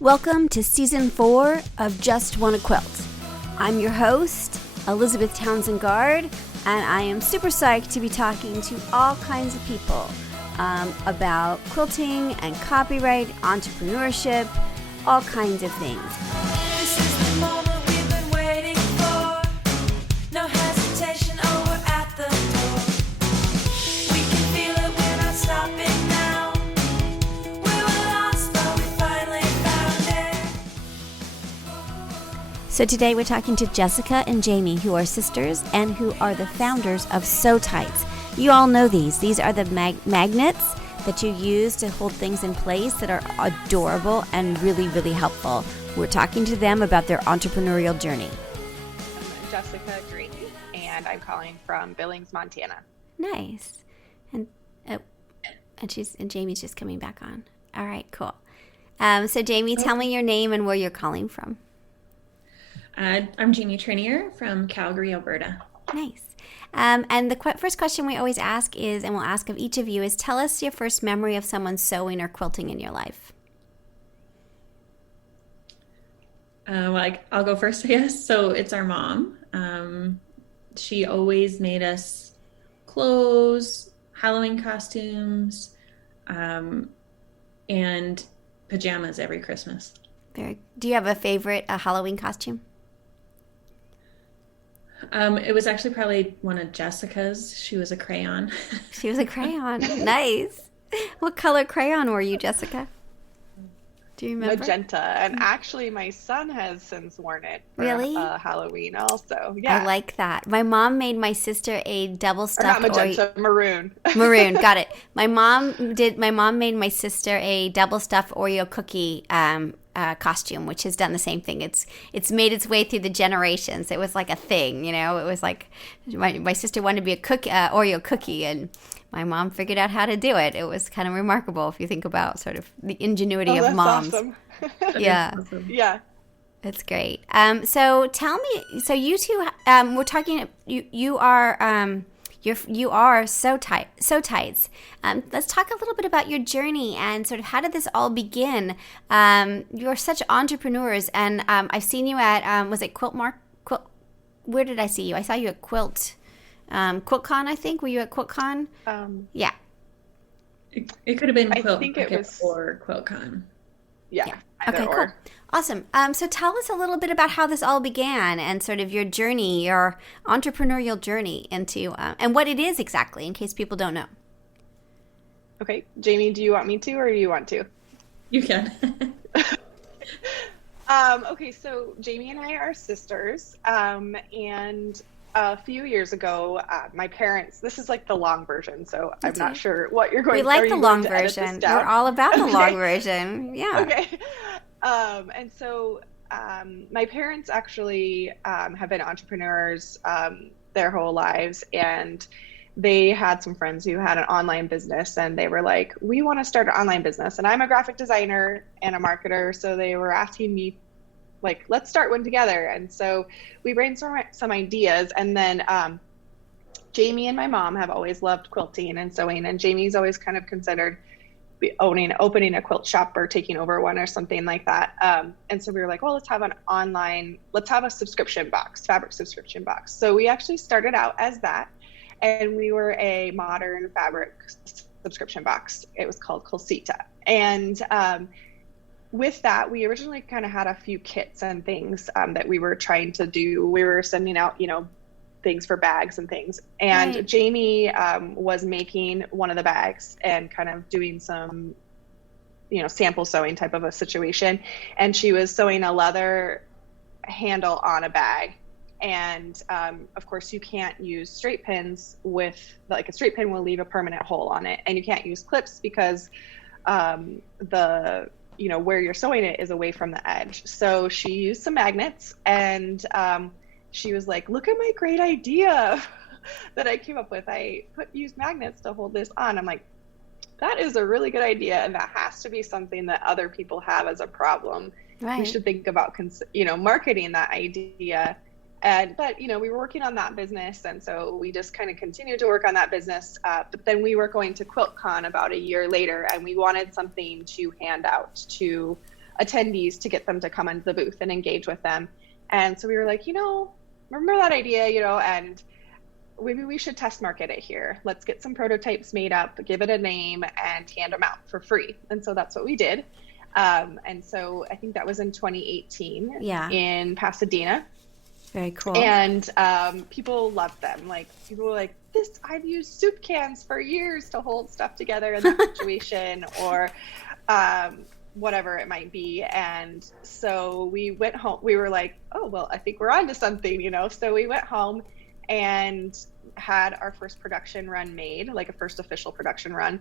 Welcome to Season 4 of Just Wanna Quilt. I'm your host, Elizabeth Townsend Guard, and I am super psyched to be talking to all kinds of people about quilting and copyright, entrepreneurship, all kinds of things. This is the moment we've been waiting for. No hesitation, oh, we're at the door. We can feel it, we're not stopping now. We were lost, but we finally found it. So today we're talking to Jessica and Jamie, who are sisters and who are the founders of Sewtites. You all know these. These are the magnets that you use to hold things in place that are adorable and really, really helpful. We're talking to them about their entrepreneurial journey. I'm Jessica Green, and I'm calling from Billings, Montana. Nice. And Jamie's just coming back on. All right, cool. So Jamie, tell me your name and where you're calling from. I'm Jamie Trinier from Calgary, Alberta. Nice. And the first question we always ask is, and we'll ask of each of you, is tell us your first memory of someone sewing or quilting in your life. I'll go first, I guess. So it's our mom. She always made us clothes, Halloween costumes, and pajamas every Christmas. Do you have a favorite Halloween costume? It was actually probably one of Jessica's. She was a crayon. She was a crayon. Nice. What color crayon were you, Jessica? Do you remember? Magenta. And actually, my son has since worn it for Really? Halloween also. Yeah. I like that. My mom made my sister a double Or stuffed not magenta, maroon. Maroon, got it. My mom made my sister a double stuffed Oreo cookie costume, which has done the same thing. It's made its way through the generations. It was like a thing, you know. It was like my sister wanted to be a Oreo cookie, and my mom figured out how to do it. It was kind of remarkable if you think about sort of the ingenuity of that's moms. Awesome. Yeah. Awesome. Yeah. That's great. So tell me, so you two, we're talking. You are Sewtites. Let's talk a little bit about your journey and sort of how did this all begin. You're such entrepreneurs, and I've seen you at was it Quilt? Where did I see you? I saw you at QuiltCon, I think. Were you at QuiltCon? Yeah. It could have been I Quilt think it Market was- or QuiltCon. Yeah. Okay, cool. Awesome. So tell us a little bit about how this all began and sort of your journey, your entrepreneurial journey into, and what it is exactly, in case people don't know. Okay. Jamie, do you want me to or do you want to? You can. Okay, so Jamie and I are sisters, and a few years ago, my parents, this is like the long version, so I'm not sure what you're going to do. We like the long version. We're all about the long version. Yeah. Okay. And so my parents actually have been entrepreneurs their whole lives, and they had some friends who had an online business, and they were like, we want to start an online business. And I'm a graphic designer and a marketer, so they were asking me, like, let's start one together. And so we brainstormed some ideas, and then Jamie and my mom have always loved quilting and sewing, and Jamie's always kind of considered opening a quilt shop or taking over one or something like that. And so we were like, well, let's have a subscription box, fabric subscription box. So we actually started out as that, and we were a modern fabric subscription box. It was called Colsita. And with that, we originally kind of had a few kits and things that we were trying to do. We were sending out, things for bags and things. And Right. Jamie was making one of the bags and kind of doing some, sample sewing type of a situation. And she was sewing a leather handle on a bag. And of course, you can't use straight pins with, like, a straight pin will leave a permanent hole on it. And you can't use clips because where you're sewing it is away from the edge. So she used some magnets, and she was like, look at my great idea that I came up with. I used magnets to hold this on. I'm like, that is a really good idea. And that has to be something that other people have as a problem. Right. We should think about, marketing that idea. But we were working on that business. And so we just kind of continued to work on that business. But then we were going to QuiltCon about a year later, and we wanted something to hand out to attendees to get them to come into the booth and engage with them. And so we were like, remember that idea, and maybe we should test market it here. Let's get some prototypes made up, give it a name, and hand them out for free. And so that's what we did. And so I think that was in 2018 in Pasadena. Very cool. And people loved them. Like, people were like, I've used soup cans for years to hold stuff together in that situation, or whatever it might be. And so we went home. We were like, oh, well, I think we're onto something, So we went home and had our first production run made, like a first official production run,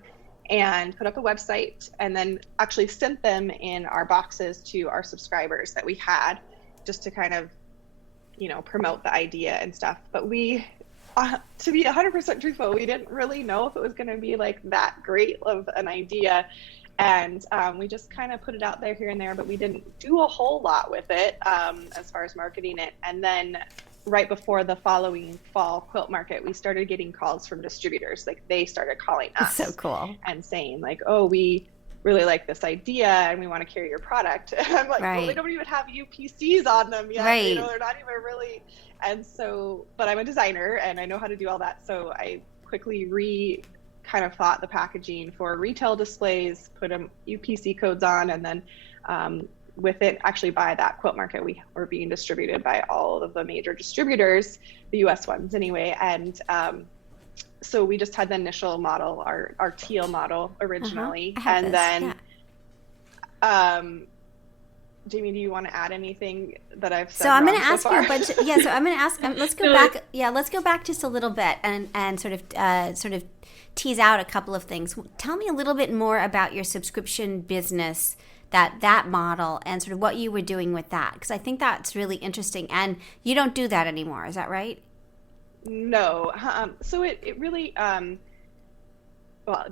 and put up a website, and then actually sent them in our boxes to our subscribers that we had, just to kind of, promote the idea and stuff. But we, to be 100% truthful, we didn't really know if it was going to be like that great of an idea. And we just kind of put it out there here and there, but we didn't do a whole lot with it as far as marketing it. And then right before the following fall quilt market, we started getting calls from distributors. Like, they started calling us. So cool. And saying like, oh, we really like this idea and we want to carry your product. And I'm like, well, they don't even have UPCs on them yet. Right. They're not even really. And so, but I'm a designer and I know how to do all that. So I quickly kind of thought the packaging for retail displays, put UPC codes on, and then with it, actually by that quilt market, we were being distributed by all of the major distributors, the US ones anyway. And so we just had the initial model, our teal model originally. And then, Jamie, do you want to add anything that I've said? So I'm going to so ask far? you a bunch. So I'm going to ask. Let's go back. Yeah, let's go back just a little bit and sort of tease out a couple of things. Tell me a little bit more about your subscription business, that model, and sort of what you were doing with that, because I think that's really interesting. And you don't do that anymore, is that right? No. So it really. Well,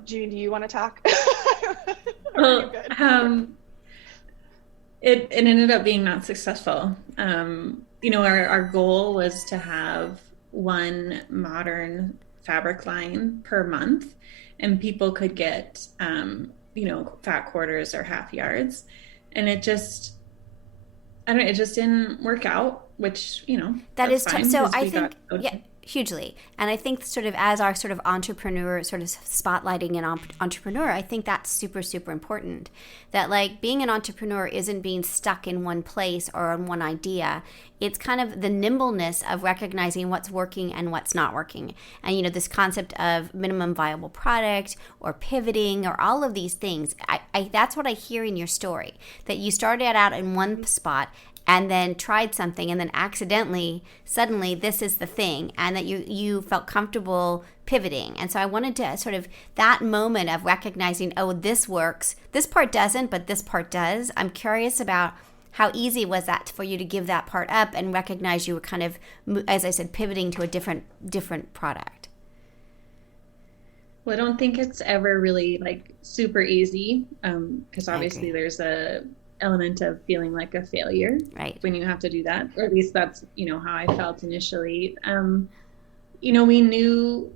June, do you want to talk? Well, it ended up being not successful. Our goal was to have one modern fabric line per month, and people could get, fat quarters or half yards. And it just didn't work out, which, that is fine, so I think, hugely. And I think sort of as our sort of entrepreneur, sort of spotlighting an entrepreneur, I think that's super, super important. That like being an entrepreneur isn't being stuck in one place or on one idea. It's kind of the nimbleness of recognizing what's working and what's not working. And, this concept of minimum viable product or pivoting or all of these things, I that's what I hear in your story, that you started out in one spot and then tried something, and then suddenly this is the thing, and that you felt comfortable pivoting. And so I wanted to sort of that moment of recognizing, oh, this works, this part doesn't, but this part does. I'm curious about how easy was that for you to give that part up and recognize you were kind of, as I said, pivoting to a different product. Well, I don't think it's ever really like super easy, because obviously there's a element of feeling like a failure when you have to do that, or at least that's how I felt initially. We knew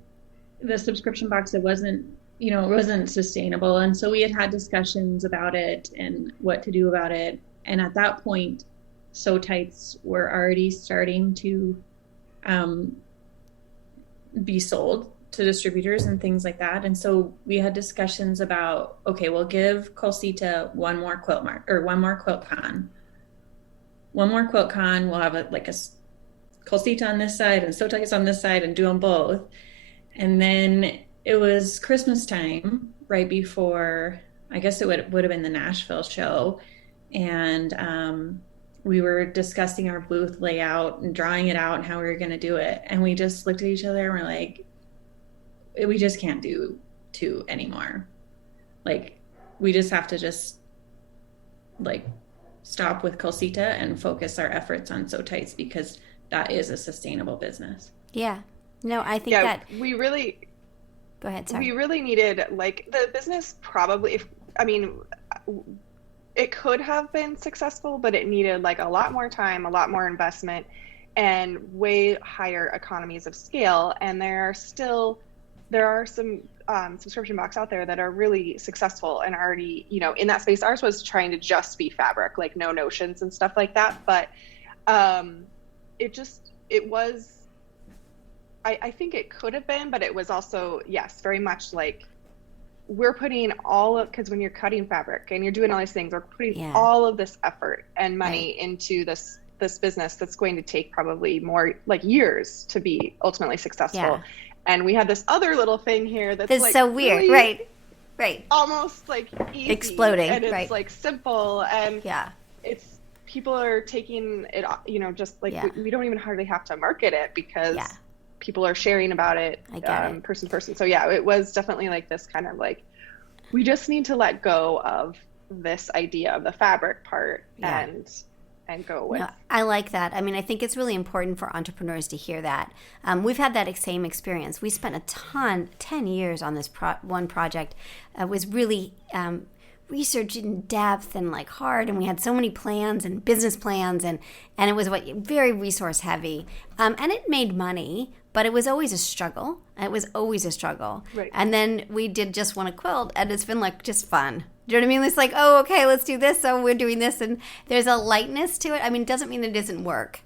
the subscription box, it wasn't sustainable, and so we had discussions about it and what to do about it. And at that point, Sewtites were already starting to be sold to distributors and things like that. And so we had discussions about, okay, we'll give Colsita one more quilt con. One more quilt con, we'll have a Colsita on this side and Sewtites on this side and do them both. And then it was Christmas time, right before, I guess it would have been the Nashville show. And we were discussing our booth layout and drawing it out and how we were going to do it. And we just looked at each other and we're like, we just can't do two anymore. Like, we just have to stop with Colsita and focus our efforts on Sewtites, because that is a sustainable business. Yeah. No, I think that we really, go ahead. Sorry. We really needed, the business probably, it could have been successful, but it needed a lot more time, a lot more investment, and way higher economies of scale. And there are some subscription box out there that are really successful and already, in that space. Ours was trying to just be fabric, like no notions and stuff like that. But I think it could have been, but it was also, yes, very much like we're putting because when you're cutting fabric and you're doing all these things, we're putting all of this effort and money into this business that's going to take probably more like years to be ultimately successful. Yeah. And we have this other little thing here that's like so weird, really right? Almost like easy, exploding, and it's like simple, and it's people are taking it, just like we don't even hardly have to market it because people are sharing about it, person to person. So it was definitely like this kind of like we just need to let go of this idea of the fabric part and go with. No, I like that. I mean, I think it's really important for entrepreneurs to hear that. We've had that same experience. We spent 10 years on this one project. It was really research in depth and like hard, and we had so many plans and business plans, and it was very resource heavy. And it made money, but it was always a struggle. Right. And then we did JustWannaQuilt, and it's been like just fun. Do you know what I mean? It's like, oh, okay, let's do this. So we're doing this. And there's a lightness to it. I mean, it doesn't mean that it doesn't work,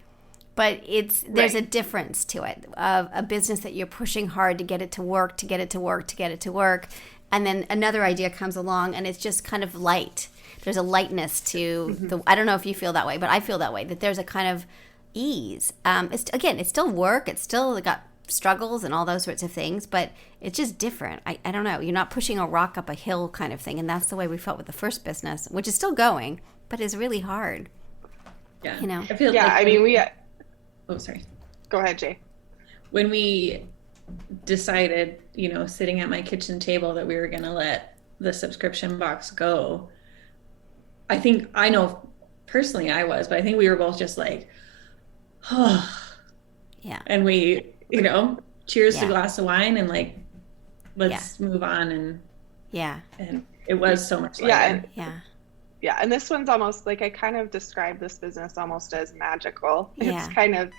but there's a difference to it of a business that you're pushing hard to get it to work. And then another idea comes along and it's just kind of light. There's a lightness to I don't know if you feel that way, but I feel that way, that there's a kind of ease. It's still work. It's still got struggles and all those sorts of things, but it's just different. I don't know. You're not pushing a rock up a hill kind of thing. And that's the way we felt with the first business, which is still going, but is really hard. Yeah. I feel like oh, sorry. Go ahead, Jay. When we decided, sitting at my kitchen table that we were going to let the subscription box go, I know personally I was, but I think we were both just like, oh, yeah. And we, cheers to a glass of wine and like, let's move on. And and it was so much lighter. Yeah. And this one's almost like, I kind of describe this business almost as magical. It's kind of,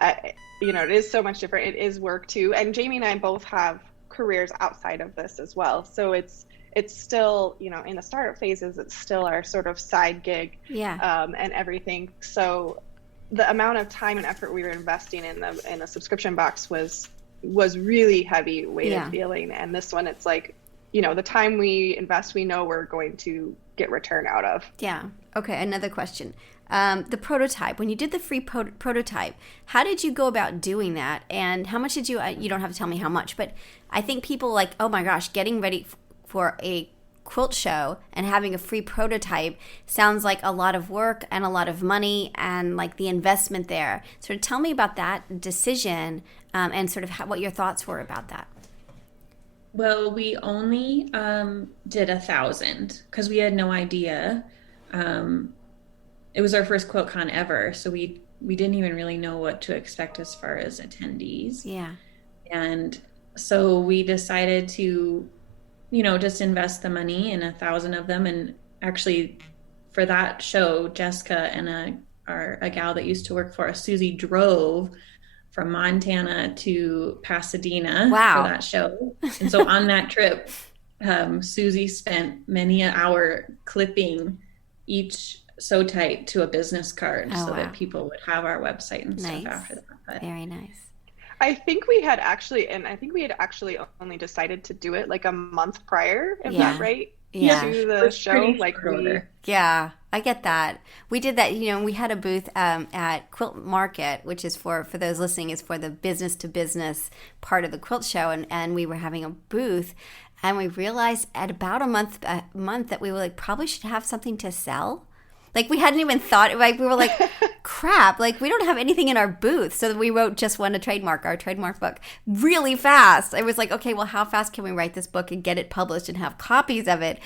it is so much different. It is work too. And Jamie and I both have careers outside of this as well. So it's still, in the startup phases, it's still our sort of side gig and everything. So the amount of time and effort we were investing in the subscription box was really heavy weighted feeling. And this one, it's like, the time we invest, we know we're going to get return out of. Yeah. Okay. Another question. The prototype, when you did the free prototype, how did you go about doing that? And how much did you don't have to tell me how much, but I think people like, oh my gosh, getting ready for a quilt show and having a free prototype sounds like a lot of work and a lot of money and like the investment there. So tell me about that decision and sort of what your thoughts were about that. Well, we only did 1,000 because we had no idea. It was our first QuiltCon ever, so we didn't even really know what to expect as far as attendees. Yeah. And so we decided to, just invest the money in 1,000 of them. And actually, for that show, Jessica and a gal that used to work for us, Susie, drove from Montana to Pasadena for that show. And so on that trip, Susie spent many an hour clipping each Sewtite to a business card that people would have our website and stuff after that. But very nice. I think we had actually only decided to do it like a month prior, if that's right? Yeah. To the show, I get that. We did that, we had a booth at Quilt Market, which is for those listening, is for the business to business part of the quilt show. And we were having a booth and we realized at about a month that we were like, probably should have something to sell. Like we hadn't even thought, like we were like, crap, like we don't have anything in our booth. So we wrote Just Wanna Trademark, our trademark book, really fast. I was like, okay, well, how fast can we write this book and get it published and have copies of it?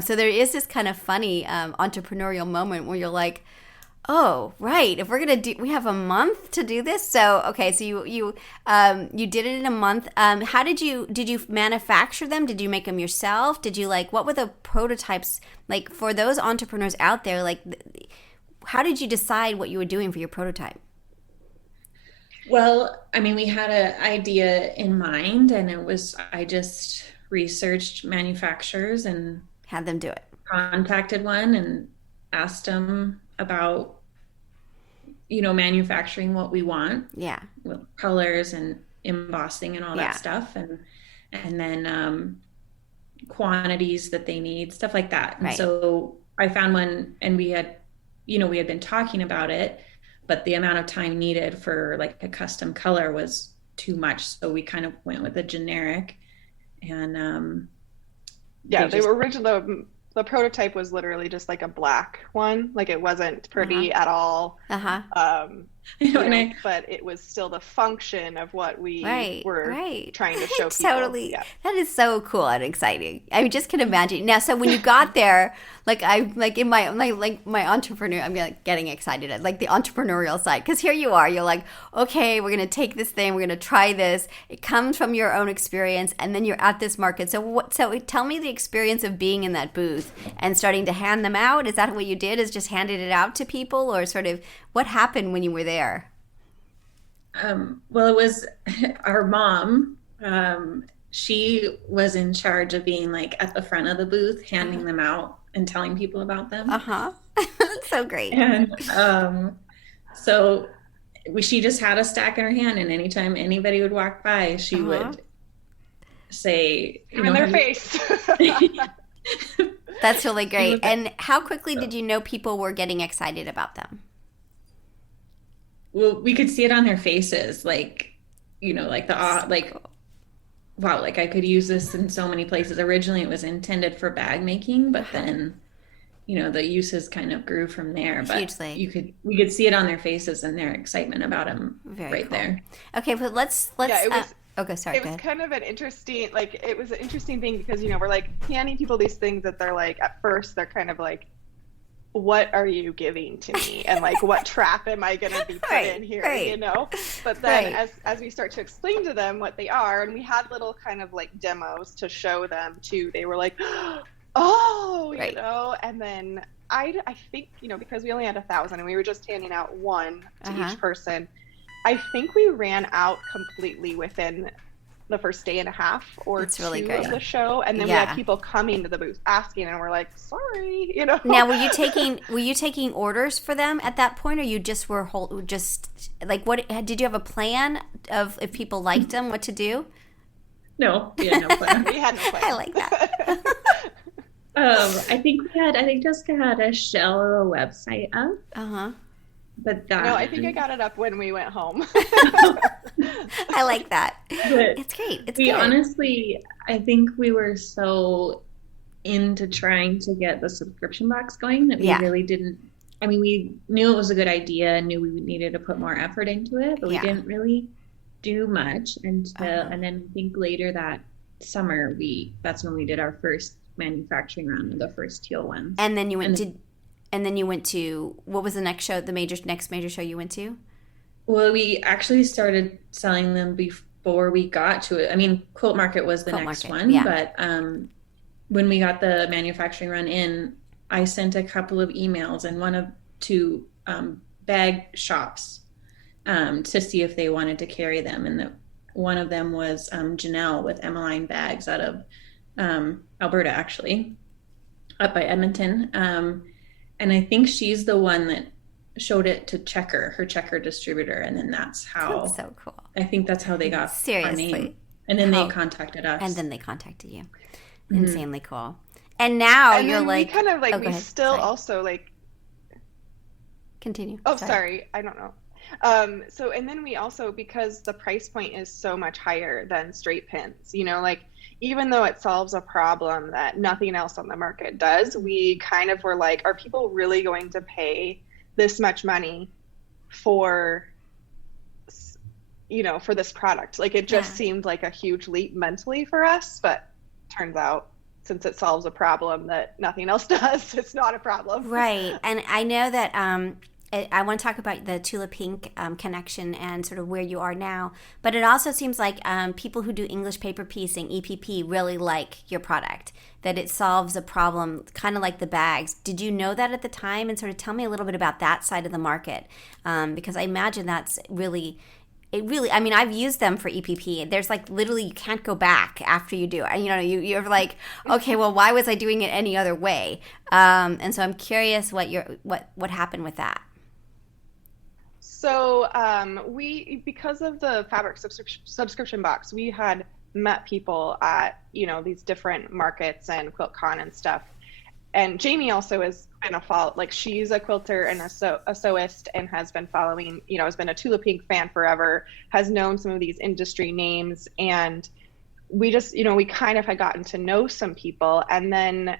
So there is this kind of funny entrepreneurial moment where you're like, oh, right, if we're gonna we have a month to do this. So okay, so you did it in a month. How did you manufacture them? Did you make them yourself? Did you what were the prototypes like for those entrepreneurs out there? Like, how did you decide what you were doing for your prototype? Well, I mean, we had an idea in mind, and I just researched manufacturers and Had them do it. contacted one and asked them about, manufacturing what we want, Yeah. with colors and embossing and all Yeah. that stuff, and then quantities that they need, stuff like that. And Right. so I found one, and we had been talking about it, but the amount of time needed for like a custom color was too much. So we kind of went with a generic, and Yeah, they just, were original. The prototype was literally just like a black one. Like it wasn't pretty at all. Uh-huh. But it was still the function of what we were Right. trying to show people. Totally. Yeah. That is so cool and exciting. I just can imagine. Now, so when you got there, in my entrepreneur, I'm like getting excited at like the entrepreneurial side, because here you are, you're like, okay, we're going to take this thing, we're going to try this. It comes from your own experience, and then you're at this market. So tell me the experience of being in that booth and starting to hand them out. Is that what you did? Is just handed it out to people, or sort of what happened when you were there? well, it was our mom. She was in charge of being like at the front of the booth, handing them out and telling people about them. Uh-huh. That's so great. And so she just had a stack in her hand, and anytime anybody would walk by, she would say, In their face. That's really great. And how quickly did you know people were getting excited about them? Well, we could see it on their faces, like, like wow, like I could use this in so many places. Originally, it was intended for bag making, but then, the uses kind of grew from there. But Hugely. we could see it on their faces and their excitement about them Very cool. there. Okay, but let's. Yeah, it was. Okay, sorry. It Go was ahead. kind of an interesting, it was an interesting thing because, we're like handing people these things that they're like, at first, they're kind of like, what are you giving to me? And like, what trap am I going to be put in here, But then as we start to explain to them what they are, and we had little kind of like demos to show them too, they were like, oh, and then I think, because we only had 1,000 and we were just handing out one to each person, I think we ran out completely within the first day and a half or That's two really great. of the show, and then we had people coming to the booth asking, and we're like, sorry, Now, were you taking orders for them at that point, or you just were what did you have a plan of if people liked them, what to do? No, we had no plan. We had no plan. I like that. I think Jessica had a shell or a website up. Uh-huh. But No, I think I got it up when we went home. I like that. But it's great. It's we good. honestly, I think we were so into trying to get the subscription box going that we really didn't. I mean, we knew it was a good idea and knew we needed to put more effort into it, but we didn't really do much until, and then I think later that summer, that's when we did our first manufacturing round of the first teal ones. And then you went to what was the next show? The next major show you went to? Well, we actually started selling them before we got to it. I mean, Quilt Market was the next one, but when we got the manufacturing run in, I sent a couple of emails and to bag shops to see if they wanted to carry them. And one of them was Janelle with Emmeline Bags out of Alberta, actually, up by Edmonton. And I think she's the one that showed it to her Checker distributor. And then that's so cool. I think that's how they got our name. And then they contacted us. And then they contacted you. Mm-hmm. Insanely cool. And now you're like... we kind of like, we still also like... Continue. Oh, sorry. I don't know. And then we also, because the price point is so much higher than straight pins, even though it solves a problem that nothing else on the market does, we kind of were like, are people really going to pay this much money for this product? Like, it just seemed like a huge leap mentally for us, but turns out, since it solves a problem that nothing else does, it's not a problem. Right. And I know that I want to talk about the Tula Pink connection and sort of where you are now. But it also seems like people who do English paper piecing, EPP, really like your product, that it solves a problem, kind of like the bags. Did you know that at the time? And sort of tell me a little bit about that side of the market, because I imagine that's really it really, I mean, I've used them for EPP. There's like literally you can't go back after you do it. You know, you're like, okay, well, why was I doing it any other way? And so I'm curious what happened with that. So we, because of the fabric subscription box, we had met people at, you know, these different markets and QuiltCon and stuff. And Jamie also has been she's a quilter and a sewist, and has been following, you know, has been a Tula Pink fan forever, has known some of these industry names. And we just, you know, we kind of had gotten to know some people. And then,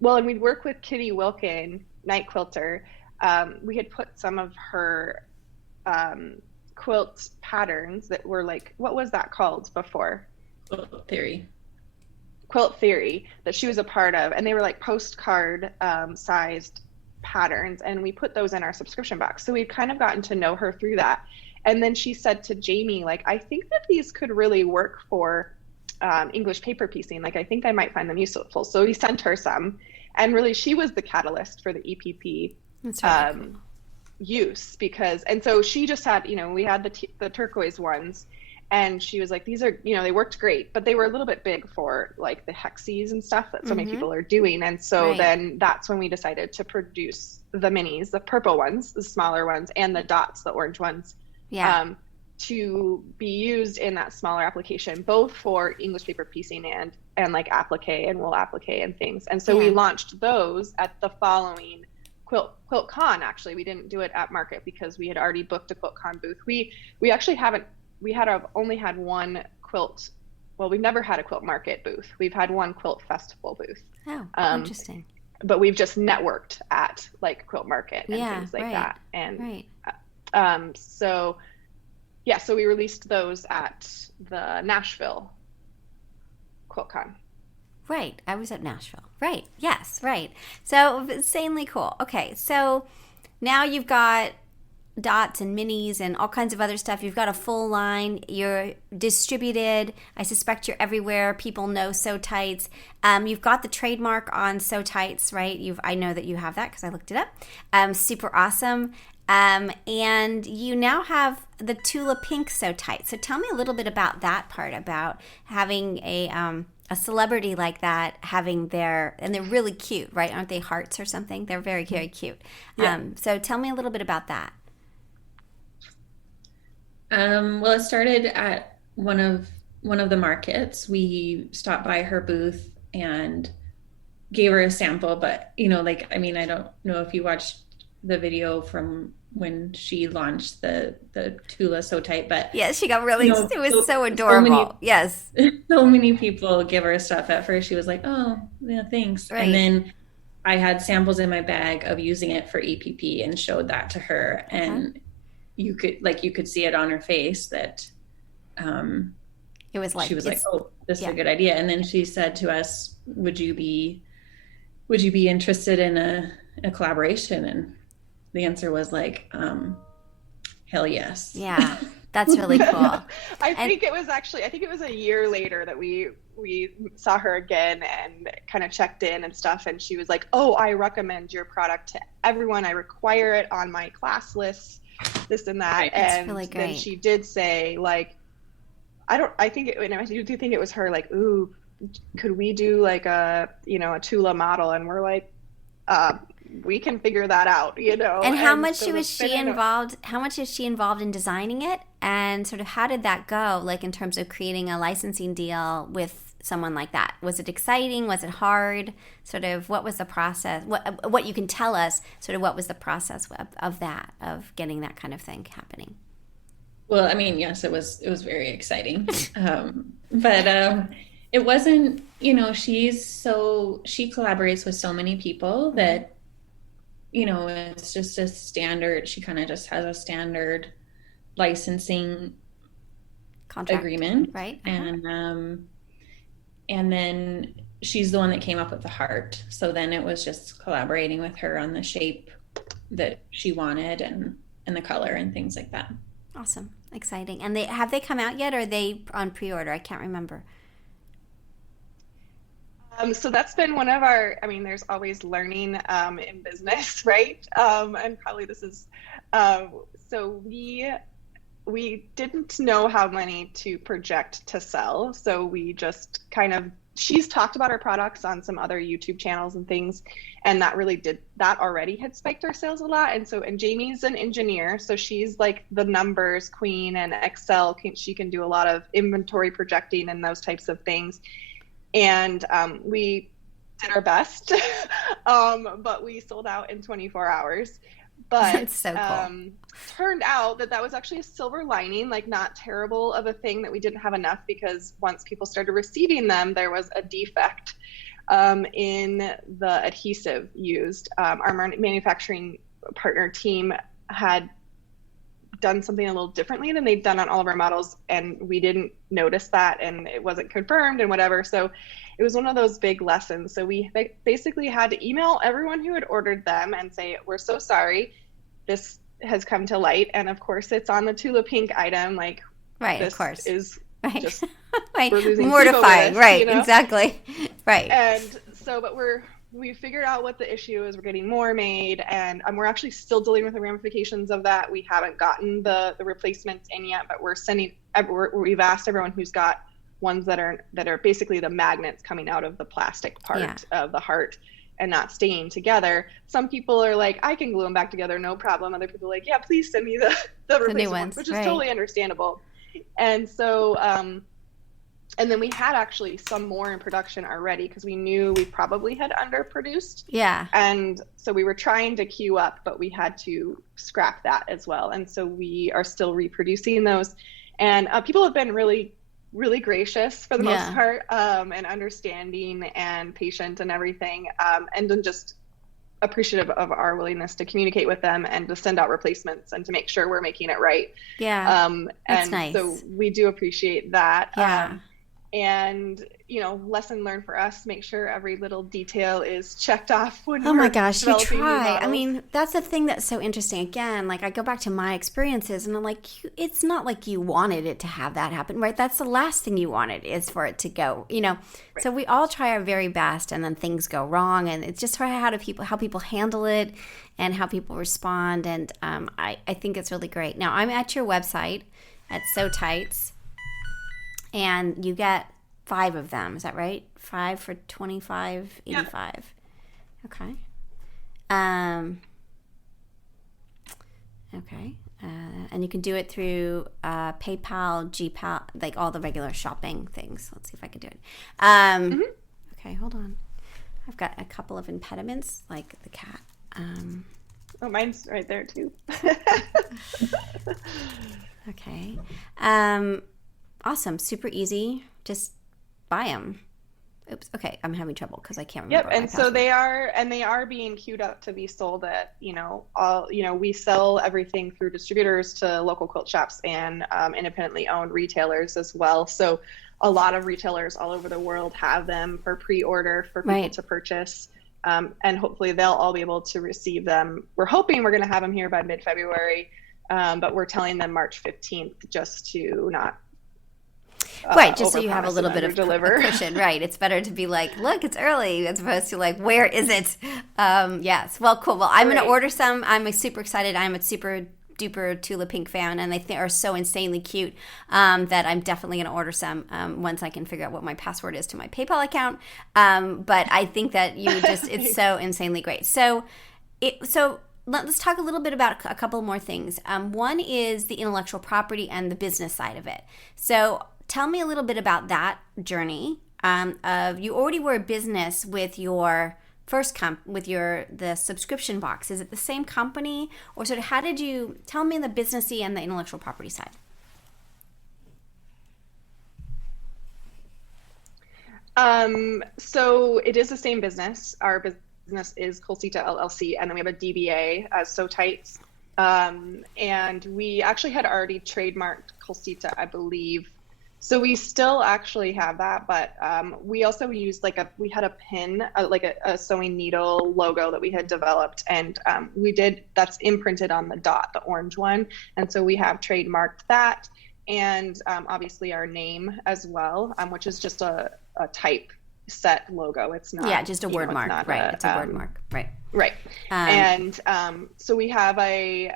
well, and we'd work with Kitty Wilkin, Night Quilter. We had put some of her quilt patterns that were like, what was that called before? Quilt Theory, that she was a part of, and they were like postcard sized patterns, and we put those in our subscription box. So we've kind of gotten to know her through that. And then she said to Jamie, like, I think that these could really work for English paper piecing. Like, I think I might find them useful. So we sent her some, and really she was the catalyst for the EPP. That's really cool. Use, because, and so she just had, you know, we had the turquoise ones, and she was like, these are, you know, they worked great, but they were a little bit big for like the hexes and stuff that so many people are doing. And so then that's when we decided to produce the minis, the purple ones, the smaller ones, and the dots, the orange ones, to be used in that smaller application, both for English paper piecing and like applique and wool applique and things. And so we launched those at the following QuiltCon. Actually, we didn't do it at market because we had already booked a QuiltCon booth. We actually haven't, only had one quilt. Well, we've never had a quilt market booth. We've had one quilt festival booth. Oh, interesting. But we've just networked at like quilt market and things like that. And so we released those at the Nashville QuiltCon. Right. I was at Nashville. Right. Yes. Right. So insanely cool. Okay. So now you've got dots and minis and all kinds of other stuff. You've got a full line. You're distributed. I suspect you're everywhere. People know Sewtites. You've got the trademark on Sewtites, right? I know that you have that because I looked it up. Super awesome. And you now have the Tula Pink Sewtites. So tell me a little bit about that part, about having a celebrity like that, having and they're really cute, right? Aren't they hearts or something? They're very, very cute. Yeah. So tell me a little bit about that. Well, it started at one of the markets. We stopped by her booth and gave her a sample, but you know, like, I mean, I don't know if you watched the video from when she launched the Tula Sewtite, but yeah, she got really, you know, it was so adorable. Yes. So many people give her stuff. At first she was like, oh yeah, thanks. Right. And then I had samples in my bag of using it for EPP and showed that to her. And you could see it on her face that it was like, she was like, oh, this is a good idea. And then she said to us, would you be interested in a collaboration? And the answer was like, hell yes. Yeah, that's really cool. I think it was a year later that we saw her again and kind of checked in and stuff. And she was like, oh, I recommend your product to everyone. I require it on my class list, this and that. Right. And really then she did say, like, I do think it was her, like, ooh, could we do like a Tula model? And we're like, we can figure that out, you know. And how much is she involved in designing it? And sort of how did that go, like in terms of creating a licensing deal with someone like that? Was it exciting? Was it hard? Sort of what was the process? What you can tell us, sort of what was the process of getting that kind of thing happening? Well, I mean, yes, it was very exciting. But it wasn't, you know, she collaborates with so many people that, you know, it's just a standard. She kind of just has a standard licensing contract agreement, right? And then she's the one that came up with the heart. So then it was just collaborating with her on the shape that she wanted and the color and things like that. Awesome, exciting. And have they come out yet, or are they on pre-order? I can't remember. So that's been one of our, I mean, there's always learning in business, right? And probably this is, so we we didn't know how many to project to sell. So we just she's talked about our products on some other YouTube channels and things. And that already had spiked our sales a lot. And Jamie's an engineer. So she's like the numbers queen, and Excel, she can do a lot of inventory projecting and those types of things. And we did our best, but we sold out in 24 hours. But That's so cool. Turned out that was actually a silver lining, like not terrible of a thing that we didn't have enough, because once people started receiving them, there was a defect in the adhesive used. Our manufacturing partner team had done something a little differently than they'd done on all of our models, and we didn't notice that, and it wasn't confirmed and whatever. So it was one of those big lessons. So we basically had to email everyone who had ordered them and say, we're so sorry, this has come to light. And of course it's on the Tula Pink item, like, right, this of course is right. just right. we're losing mortifying, this, right, you know? exactly, right. And so, but we figured out what the issue is. We're getting more made, and we're actually still dealing with the ramifications of that. We haven't gotten the replacements in yet, but we've asked everyone who's got ones that are basically the magnets coming out of the plastic part of the heart and not staying together. Some people are like, I can glue them back together, no problem. Other people are like, yeah, please send me the replacement ones, which is totally understandable. And so, and then we had actually some more in production already, because we knew we probably had underproduced. Yeah. And so we were trying to queue up, but we had to scrap that as well. And so we are still reproducing those. And people have been really, really gracious for the most part, and understanding and patient and everything. And then just appreciative of our willingness to communicate with them and to send out replacements and to make sure we're making it right. Yeah. That's and nice. So we do appreciate that. Yeah. And, lesson learned for us, make sure every little detail is checked off when oh my gosh, we developing new try. I models. mean, that's the thing that's so interesting. Again, like I go back to my experiences and I'm like, it's not like you wanted it to have that happen, right? That's the last thing you wanted, is for it to go, Right. So we all try our very best, and then things go wrong, and it's just how people handle it and how people respond. And I think it's really great. Now I'm at your website at Sewtites, and you get 5 of them. Is that right? 5 for $25.85. Yep. Okay. Okay. And you can do it through PayPal, GPal, like all the regular shopping things. Let's see if I can do it. Okay, hold on. I've got a couple of impediments, like the cat. Oh, mine's right there too. Okay. Awesome. Super easy. Just buy them. Oops. Okay. I'm having trouble because I can't remember. Yep. And so they are being queued up to be sold at, we sell everything through distributors to local quilt shops and independently owned retailers as well. So a lot of retailers all over the world have them for pre-order for people to purchase. And hopefully they'll all be able to receive them. We're hoping we're going to have them here by mid-February. But we're telling them March 15th just to not right, just so you have a little bit of cushion. Right, it's better to be like, look, it's early, as opposed to like, where is it? Yes, well, cool. Well, I'm going to order some. I'm super excited. I'm a super duper Tula Pink fan, and they are so insanely cute that I'm definitely going to order some once I can figure out what my password is to my PayPal account. But I think that it's so insanely great. So let's talk a little bit about a couple more things. One is the intellectual property and the business side of it. So tell me a little bit about that journey. You already were a business with your first the subscription box. Is it the same company, or sort of how did you tell me the businessy and the intellectual property side? So it is the same business. Our business is Colsita LLC, and then we have a DBA as Sewtites. And we actually had already trademarked Colsita, I believe. So we still actually have that, but we also used we had a pin, a sewing needle logo that we had developed, and that's imprinted on the dot, the orange one. And so we have trademarked that, and obviously our name as well, which is just a type set logo. It's not. Yeah, just a word mark. Right. It's a word mark. Right. Right. And so we have a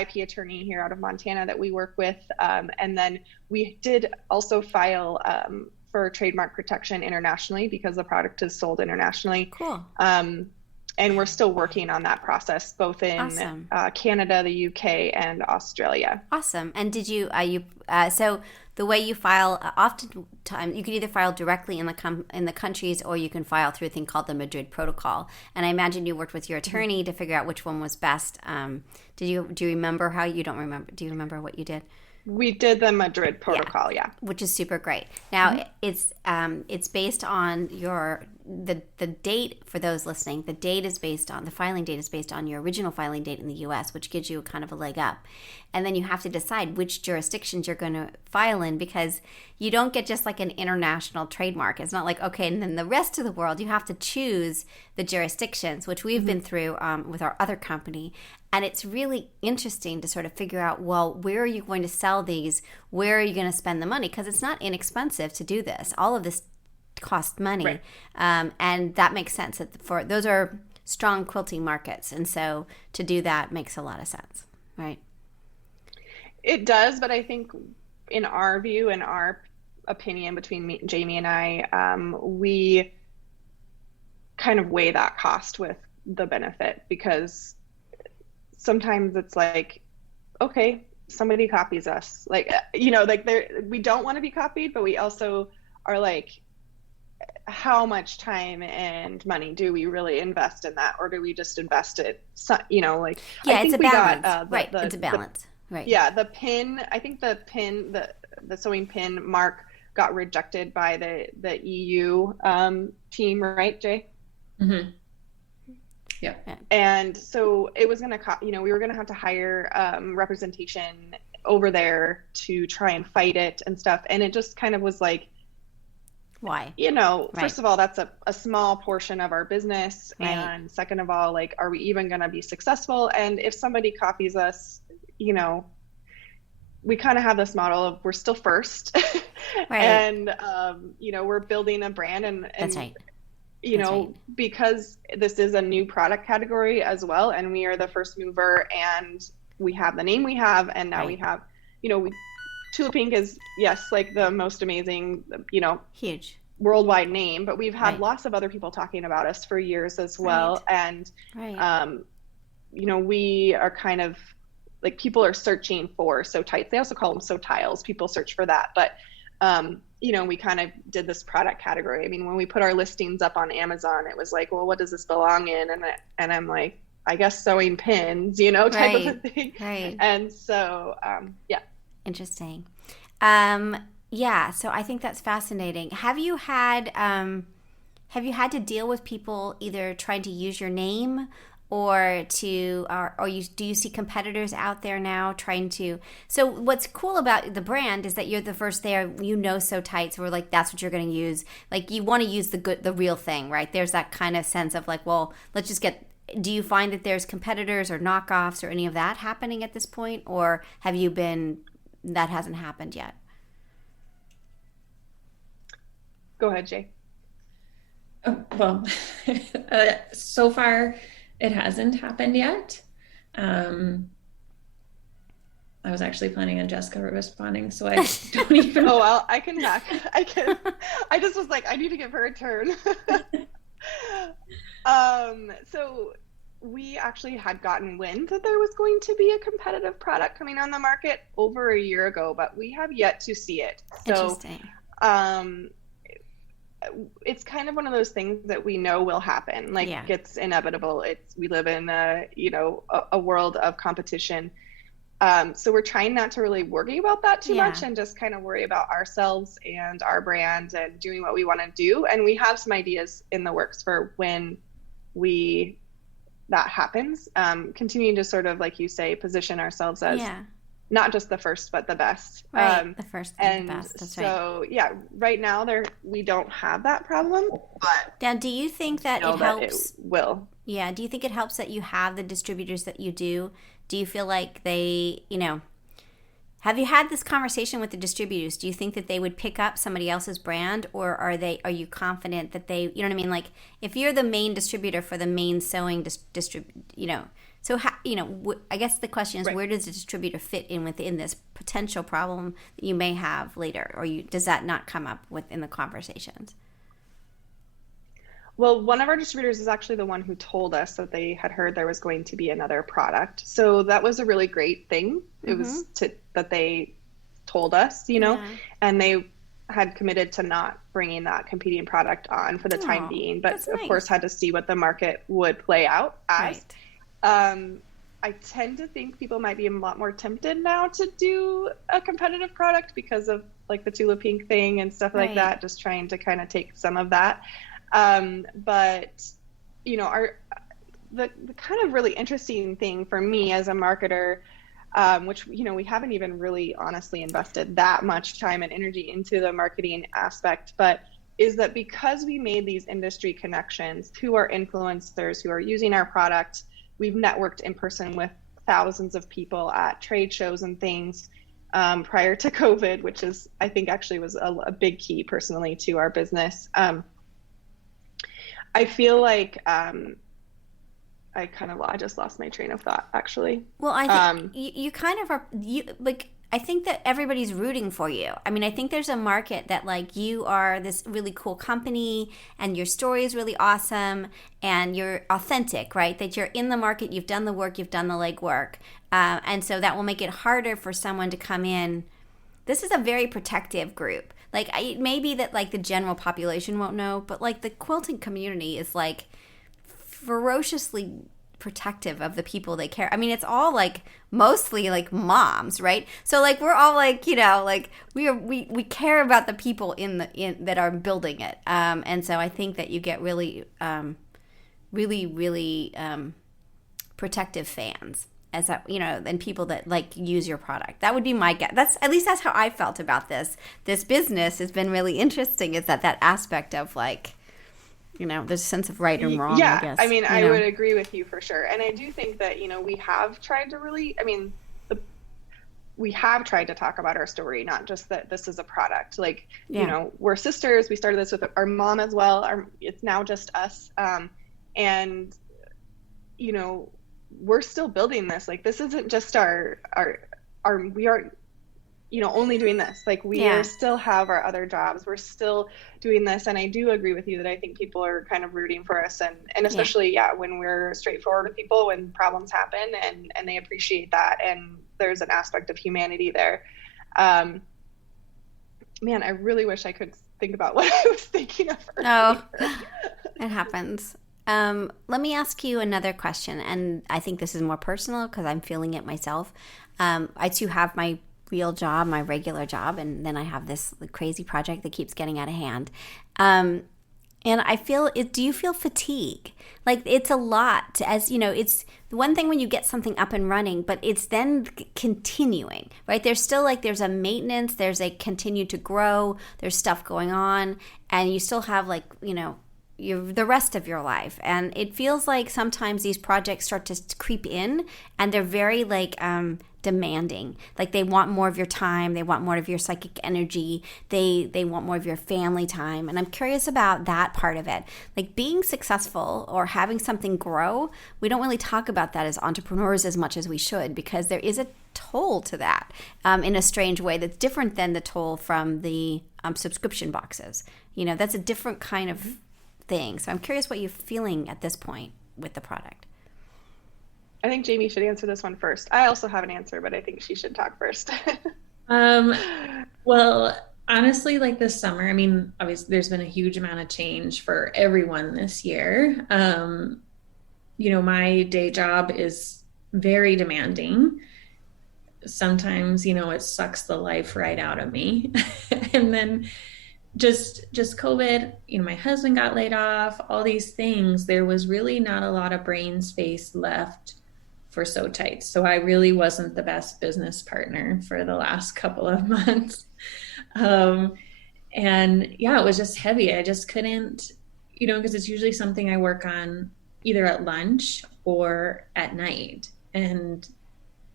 IP attorney here out of Montana that we work with. And then we did also file for trademark protection internationally because the product is sold internationally. Cool. And we're still working on that process, both in Canada, the UK, and Australia. Awesome. And did you, so the way you file, oftentimes you can either file directly in the countries, or you can file through a thing called the Madrid Protocol. And I imagine you worked with your attorney to figure out which one was best. Do you remember how? You don't remember? Do you remember what you did? We did the Madrid Protocol, yeah. Which is super great. Now, it's based on the date, for those listening, the filing date is based on your original filing date in the U.S., which gives you kind of a leg up. And then you have to decide which jurisdictions you're going to file in, because you don't get just like an international trademark. It's not like, okay, and then the rest of the world, you have to choose the jurisdictions, which we've been through with our other company. And it's really interesting to sort of figure out, well, where are you going to sell these? Where are you going to spend the money? Because it's not inexpensive to do this. All of this costs money. Right. And that makes sense. For those are strong quilting markets. And so to do that makes a lot of sense, right? It does, but I think in our view, in our opinion, between Jamie and I, we kind of weigh that cost with the benefit, because sometimes it's like, okay, somebody copies us. Like, we don't want to be copied, but we also are like, how much time and money do we really invest in that? Or do we just invest it? Yeah, it's a balance. Right, it's a balance. Right. Yeah, the pin, I think the sewing pin mark got rejected by the EU team, right, Jay? Mm-hmm. Yeah. And so it was going to, we were going to have to hire representation over there to try and fight it and stuff. And it just kind of was like, why? First of all, that's a small portion of our business. Right. And second of all, like, are we even going to be successful? And if somebody copies us, we kind of have this model of we're still first. Right. And, we're building a brand and that's right. Because this is a new product category as well, and we are the first mover, and we have the name we have, and now we have, Tula Pink is, yes, like the most amazing, huge worldwide name, but we've had lots of other people talking about us for years as well. Right. And, we are kind of like, people are searching for Sewtites. They also call them Sewtiles. People search for that. But, we kind of did this product category. I mean, when we put our listings up on Amazon, it was like, well, what does this belong in? And I'm like, I guess sewing pins, type of a thing. Right. And so, yeah. Interesting. Yeah. So I think that's fascinating. Have you had to deal with people either trying to use your name do you see competitors out there now trying to? So what's cool about the brand is that you're the first there. Sewtites. We're like, that's what you're going to use. Like, you want to use the real thing, right? There's that kind of sense of like, well, let's just get. Do you find that there's competitors or knockoffs or any of that happening at this point, or have you been? That hasn't happened yet. Go ahead, Jay. Well, so far it hasn't happened yet. I was actually planning on Jessica responding, so I don't even. Oh, well, I can. I just was like, I need to give her a turn. So we actually had gotten wind that there was going to be a competitive product coming on the market over a year ago, but we have yet to see it. So, interesting. It's kind of one of those things that we know will happen. Like, it's inevitable. We live in a world of competition. So we're trying not to really worry about that too much, and just kind of worry about ourselves and our brand and doing what we want to do. And we have some ideas in the works for when that happens. Continuing to sort of, like you say, position ourselves as not just the first, but the best. Right, the first and the best. That's so, right now we don't have that problem. But now, do you think that it helps? It will. Yeah. Do you think it helps that you have the distributors that you do? Do you feel like they, Have you had this conversation with the distributors? Do you think that they would pick up somebody else's brand, or are you confident that they, you know what I mean? Like, if you're the main distributor for the main sewing so I guess the question is, Right. where does the distributor fit in within this potential problem that you may have later, or does that not come up within the conversations? Well, one of our distributors is actually the one who told us that they had heard there was going to be another product. So that was a really great thing. It was that they told us, Yeah. and they had committed to not bringing that competing product on for the time being, but that's of nice. course had to see what the market would play out as. Right. I tend to think people might be a lot more tempted now to do a competitive product because of like the Tula Pink thing and stuff like Right. that, just trying to kind of take some of that. But the kind of really interesting thing for me as a marketer, which we haven't even really honestly invested that much time and energy into the marketing aspect, but is that because we made these industry connections who are influencers who are using our product, we've networked in person with thousands of people at trade shows and things prior to COVID, which is, I think, actually was a big key personally to our business. I feel like I just lost my train of thought, actually. Well, I think you kind of are, I think that everybody's rooting for you. I mean, I think there's a market that like you are this really cool company and your story is really awesome and you're authentic, right? That you're in the market, you've done the work, you've done the legwork. And so that will make it harder for someone to come in. This is a very protective group. Like, it may be that like the general population won't know, but like the quilting community is like ferociously protective of the people they care. I mean, it's all like mostly like moms, right? So like we're all like, like we care about the people in that are building it. And so I think that you get really protective fans, as that, and people that like use your product. That would be my guess. That's how I felt about this business. Has been really interesting, is that aspect of like, there's a sense of right and wrong. Yeah, I guess. I mean, I would agree with you for sure. And I do think that, we have tried to really, we have tried to talk about our story, not just that this is a product. Like, we're sisters. We started this with our mom as well. It's now just us. And, we're still building this. Like, this isn't just our we are, only doing this. Like, we are still have our other jobs. We're still doing this. And I do agree with you that I think people are kind of rooting for us. And especially, when we're straightforward with people, when problems happen and they appreciate that. And there's an aspect of humanity there. Man, I really wish I could think about what I was thinking of earlier. Oh, it happens. Let me ask you another question, and I think this is more personal because I'm feeling it myself. I too have my real job, my regular job, and then I have this crazy project that keeps getting out of hand. And I feel it. Do you feel fatigue? Like, it's a lot, it's the one thing when you get something up and running, but it's then continuing, right? There's still there's a maintenance, there's a continue to grow, there's stuff going on, and you still have the rest of your life. And it feels like sometimes these projects start to creep in and they're very demanding. Like, they want more of your time, they want more of your psychic energy, they want more of your family time. And I'm curious about that part of it. Like, being successful or having something grow, we don't really talk about that as entrepreneurs as much as we should, because there is a toll to that in a strange way that's different than the toll from the subscription boxes. That's a different kind of thing. So I'm curious what you're feeling at this point with the product. I think Jamie should answer this one first. I also have an answer, but I think she should talk first. Well, honestly, like this summer, I mean, obviously there's been a huge amount of change for everyone this year. My day job is very demanding. Sometimes, it sucks the life right out of me. And then just COVID, my husband got laid off, all these things, there was really not a lot of brain space left for Sewtites. So I really wasn't the best business partner for the last couple of months. And it was just heavy. I just couldn't, because it's usually something I work on either at lunch or at night. And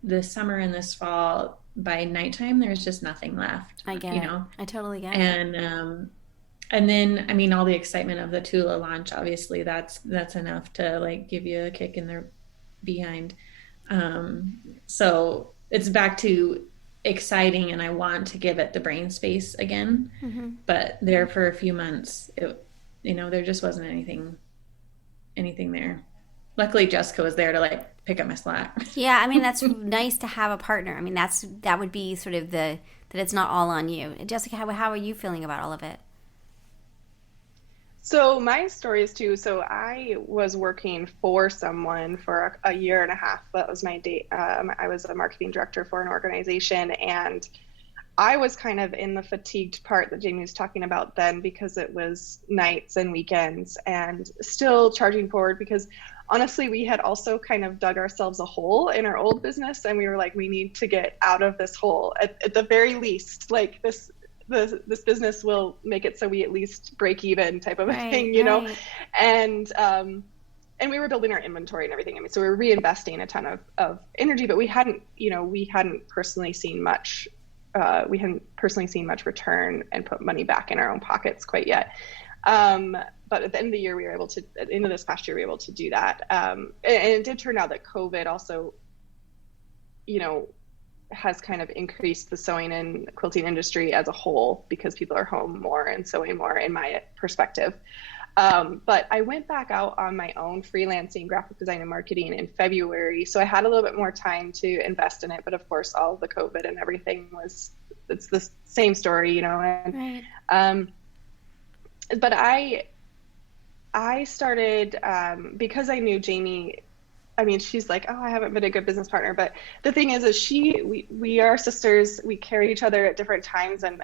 this summer and this fall, by nighttime, there was just nothing left. I get you it. know? I totally get it. And then, I mean, all the excitement of the Tula launch, obviously that's enough to like give you a kick in the behind. So it's back to exciting, and I want to give it the brain space again. But there for a few months, there just wasn't anything there. Luckily, Jessica was there to like pick up my slack. Yeah, I mean, that's nice to have a partner. I mean, that would be sort of that it's not all on you. Jessica, how are you feeling about all of it? So my story is too. So I was working for someone for a year and a half. That was my date. I was a marketing director for an organization, and I was kind of in the fatigued part that Jamie was talking about then, because it was nights and weekends and still charging forward, because honestly, we had also kind of dug ourselves a hole in our old business, and we were like, we need to get out of this hole at the very least. Like this business will make it so we at least break even, type of a thing, you know? And we were building our inventory and everything. I mean, so we were reinvesting a ton of energy, but we hadn't personally seen much. We hadn't personally seen much return and put money back in our own pockets quite yet. But at the end of the year, at the end of this past year, we were able to do that. And it did turn out that COVID also, has kind of increased the sewing and quilting industry as a whole, because people are home more and sewing more, in my perspective. But I went back out on my own freelancing graphic design and marketing in February. So I had a little bit more time to invest in it. But of course, all the COVID and everything it's the same story, And, but I started, because I knew Jamie. I mean, she's like, oh, I haven't been a good business partner. But the thing is we are sisters. We carry each other at different times. And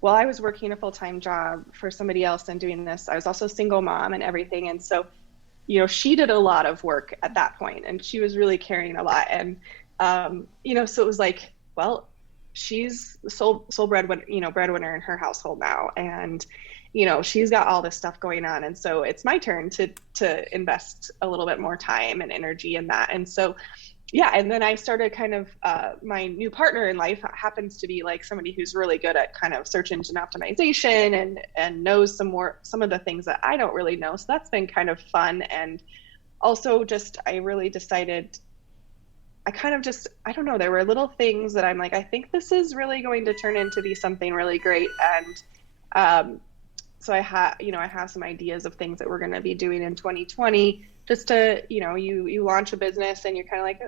while I was working a full-time job for somebody else and doing this, I was also a single mom and everything. And so, she did a lot of work at that point, and she was really carrying a lot. And, so it was like, well, she's sole breadwinner in her household now. And, she's got all this stuff going on. And so it's my turn to invest a little bit more time and energy in that. And so, yeah. And then I started kind of, my new partner in life happens to be like somebody who's really good at kind of search engine optimization and knows some of the things that I don't really know. So that's been kind of fun. And also I really decided, I don't know, there were little things that I'm like, I think this is really going to turn into be something really great. And, so I have some ideas of things that we're going to be doing in 2020, just to, you launch a business and you're kind of like,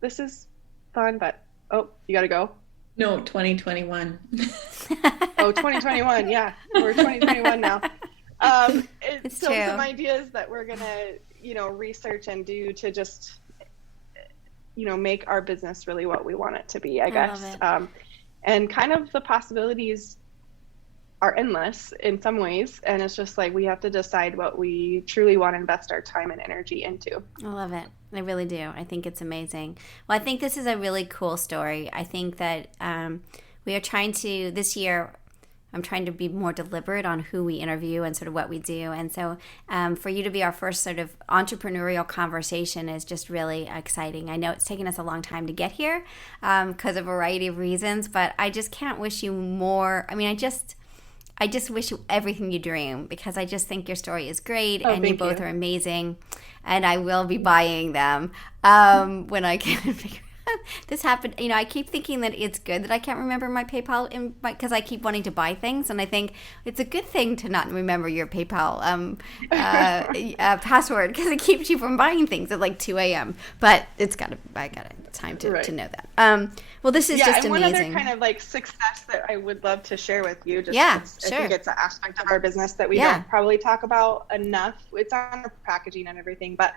this is fun, but, oh, you got to go. No, 2021. Oh, 2021. Yeah. We're 2021 now. It's so true. Some ideas that we're going to, research and do to just, make our business really what we want it to be, I guess. And kind of the possibilities are endless in some ways, and it's just like we have to decide what we truly want to invest our time and energy into. I love it. I really do. I think it's amazing. Well, I think this is a really cool story. I think that we are trying to, this year, I'm trying to be more deliberate on who we interview and sort of what we do. And so for you to be our first sort of entrepreneurial conversation is just really exciting. I know it's taken us a long time to get here because of a variety of reasons, but I just can't wish you more. I mean, I just wish you everything you dream, because I just think your story is great, and you both are amazing, and I will be buying them when I can figure out. This happened. I keep thinking that it's good that I can't remember my PayPal because I keep wanting to buy things, and I think it's a good thing to not remember your PayPal password, because it keeps you from buying things at like 2 a.m. But I got time to know that. Well, this is just and amazing. One other kind of like success that I would love to share with you. Sure. I think it's an aspect of our business that we don't probably talk about enough. It's on our packaging and everything, but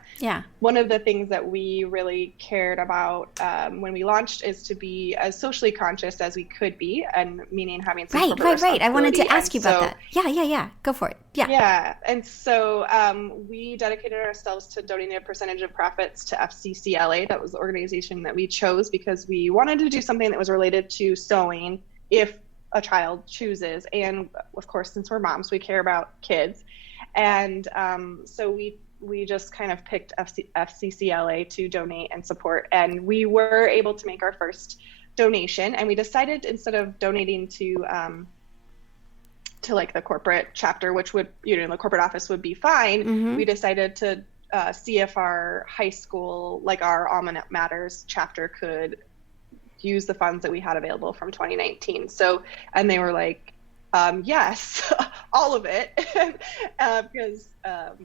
one of the things that we really cared about when we launched is to be as socially conscious as we could be, and meaning having some right. I wanted to ask you about that. Yeah. Go for it. Yeah. And so we dedicated ourselves to donating a percentage of profits to FCCLA. That was the organization that we chose because we wanted to do something that was related to sewing if a child chooses. And of course, since we're moms, we care about kids. And so we just kind of picked FCCLA to donate and support. And we were able to make our first donation, and we decided instead of donating to like the corporate chapter, which would, the corporate office would be fine, we decided to see if our high school, like our Alma Matters chapter, could use the funds that we had available from 2019. So, and they were like, yes, all of it, because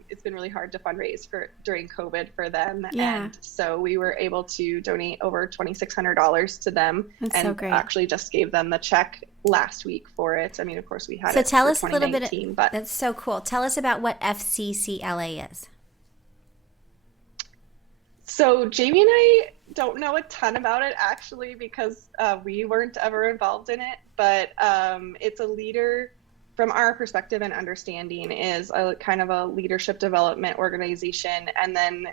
it's been really hard to fundraise during COVID for them. Yeah. And so we were able to donate over $2,600 to them. That's and so great. Actually just gave them the check last week for it. I mean, of course we had So it tell for us a little bit. 2019, but That's so cool. Tell us about what FCCLA is. So Jamie and I don't know a ton about it, actually, because we weren't ever involved in it. But it's a leader, from our perspective and understanding, is a kind of a leadership development organization. And then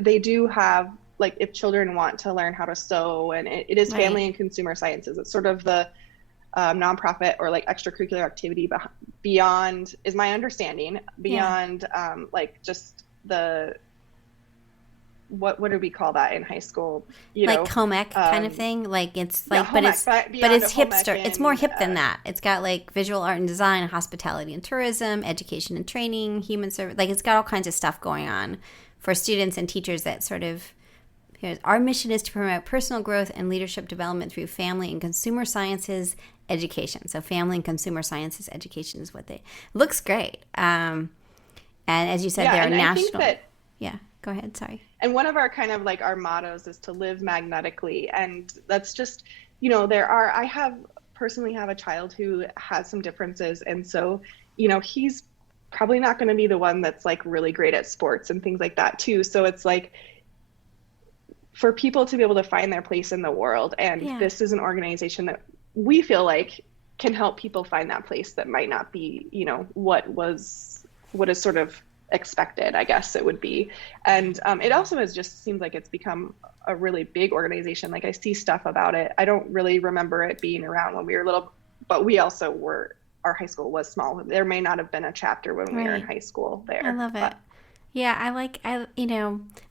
they do have, like, if children want to learn how to sew, and it is Right. family and consumer sciences. It's sort of the nonprofit or like extracurricular activity beyond, is my understanding, beyond like just the, what do we call that in high school? Like home ec kind of thing. Like it's like, yeah, but home it's ec, but beyond it's a home ec hipster. It's and, more hip than that. It's got like visual art and design, hospitality and tourism, education and training, human service. Like it's got all kinds of stuff going on for students and teachers. That sort of, our mission is to promote personal growth and leadership development through family and consumer sciences education. So family and consumer sciences education is what they, looks great. And as you said, Yeah, they're and a I think national. that, Yeah, go ahead. Sorry. and one of our kind of like our mottos is to live magnetically. And that's just, I personally have a child who has some differences. And so, he's probably not going to be the one that's like really great at sports and things like that too. So it's like, for people to be able to find their place in the world. And this is an organization that we feel like can help people find that place that might not be, what is sort of expected, I guess it would be. And it also just seems like it's become a really big organization. Like I see stuff about it. I don't really remember it being around when we were little, but we also our high school was small. There may not have been a chapter when we were in high school there. I love it. Yeah, I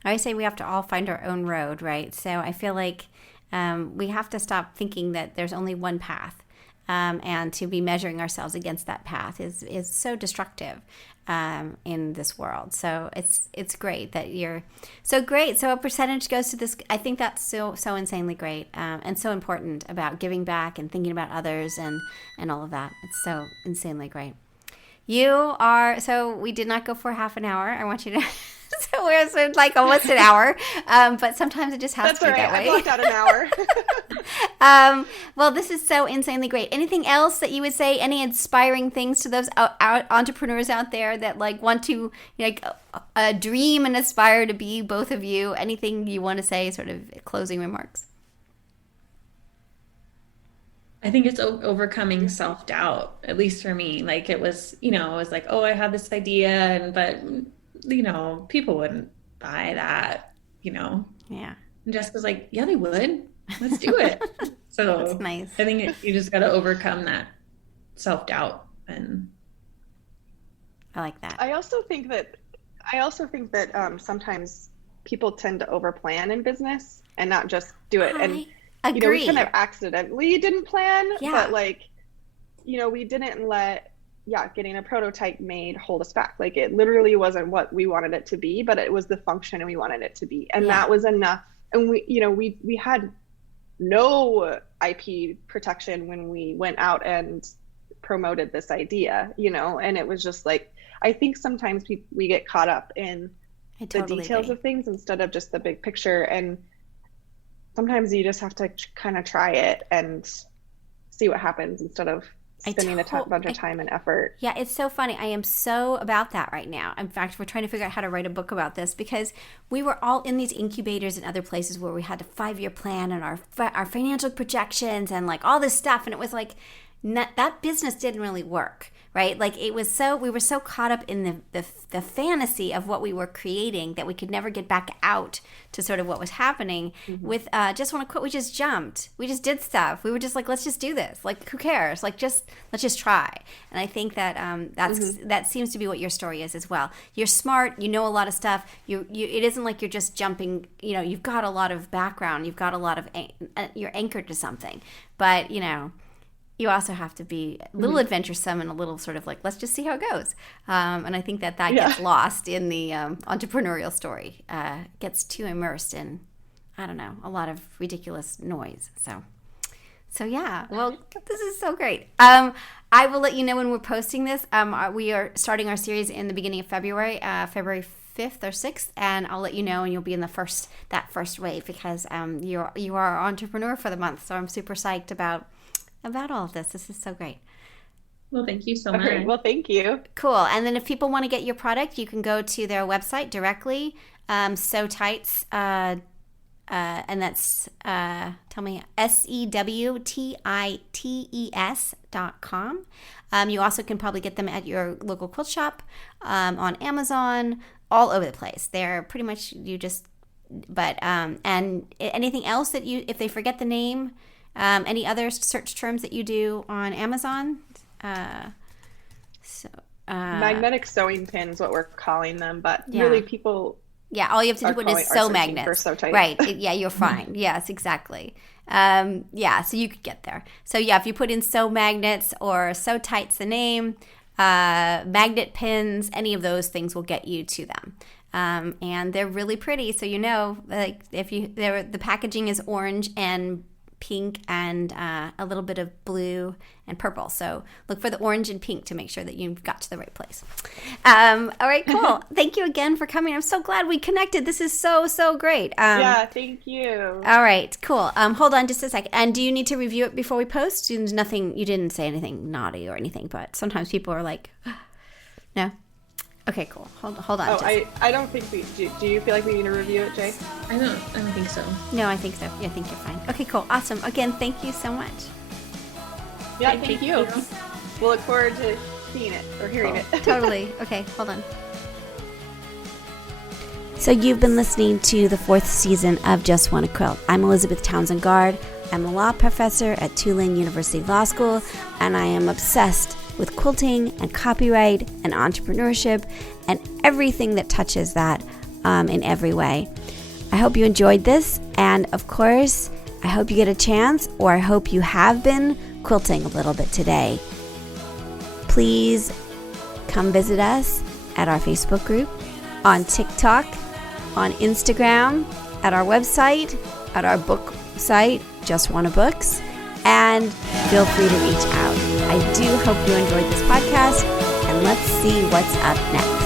always say we have to all find our own road, right? So I feel like we have to stop thinking that there's only one path, and to be measuring ourselves against that path is so destructive in this world. So it's great that you're so great. So a percentage goes to this. I think that's so insanely great, and so important about giving back and thinking about others and all of that. It's so insanely great. So we did not go for half an hour. I want you to, so we're like almost an hour, but sometimes it just has to be that way. I blocked out an hour. Well, this is so insanely great. Anything else that you would say, any inspiring things to those entrepreneurs out there that like want to dream and aspire to be both of you? Anything you want to say, sort of closing remarks? I think it's overcoming self-doubt, at least for me. Like it was, it was like, oh, I had this idea, but people wouldn't buy that, Yeah. And Jessica's like, yeah, they would. Let's do it. So That's nice. I think you just got to overcome that self-doubt. And I like that. I also think that sometimes people tend to overplan in business and not just do it. And Agree. we kind of accidentally didn't plan, Yeah. but we didn't let getting a prototype made hold us back. Like it literally wasn't what we wanted it to be, but it was the function we wanted it to be, and that was enough. And we had no IP protection when we went out and promoted this idea, and it was just like, I think sometimes we get caught up in the details of things instead of just the big picture. And sometimes you just have to kind of try it and see what happens instead of spending a bunch of time and effort. Yeah, it's so funny. I am so about that right now. In fact, we're trying to figure out how to write a book about this because we were all in these incubators and other places where we had a 5-year plan and our financial projections and like all this stuff. And it was like, that business didn't really work, right? Like we were so caught up in the fantasy of what we were creating that we could never get back out to sort of what was happening. With Just Wanna Quit. We just jumped. We just did stuff. We were just like, let's just do this. Like, who cares? Like, let's just try. And I think that that seems to be what your story is as well. You're smart. You know a lot of stuff. It isn't like you're just jumping. You know, you've got a lot of background. You've got a lot of you're anchored to something. But you also have to be a little adventuresome and a little sort of like, let's just see how it goes. And I think that gets lost in the entrepreneurial story. Gets too immersed in, I don't know, a lot of ridiculous noise. So yeah, well, this is so great. I will let you know when we're posting this. We are starting our series in the beginning of February, February 5th or 6th, and I'll let you know, and you'll be in that first wave because you are our entrepreneur for the month. So I'm super psyched about all of this. This is so great. Well, thank you so much. Okay, well, thank you. Cool. And then if people want to get your product, you can go to their website directly, Sewtites, and that's, tell me, SEWTITES.com. You also can probably get them at your local quilt shop, on Amazon, all over the place. They're pretty much, and anything else that if they forget the name, any other search terms that you do on Amazon? Magnetic sewing pins, what we're calling them, but really people. Yeah, all you have to do is sew magnets. Right. Yeah, you're fine. Yes, exactly. So you could get there. So yeah, if you put in sew magnets or Sewtites, the name, magnet pins, any of those things will get you to them. And they're really pretty. So like the packaging is orange and pink and a little bit of blue and purple. So look for the orange and pink to make sure that you've got to the right place. All right, cool. Thank you again for coming. I'm so glad we connected. This is so, so great. Yeah, thank you. All right, cool. Hold on just a second. And do you need to review it before we post? You didn't say anything naughty or anything, but sometimes people are like, no? Okay, cool. Hold on. I don't think we do. Do you feel like we need to review it, Jay? I don't think so. No, I think so. Yeah, I think you're fine. Okay, cool. Awesome. Again, thank you so much. Yeah, thank you. We'll look forward to seeing it or hearing it. Totally. Okay, hold on. So you've been listening to the 4th season of Just Wanna Quilt. I'm Elizabeth Townsend Guard. I'm a law professor at Tulane University Law School, and I am obsessed with quilting and copyright and entrepreneurship and everything that touches that in every way. I hope you enjoyed this, and of course, I hope you get a chance, or I hope you have been quilting a little bit today. Please come visit us at our Facebook group, on TikTok, on Instagram, at our website, at our book site, Just Wanna Books, and feel free to reach out. I do hope you enjoyed this podcast, and let's see what's up next.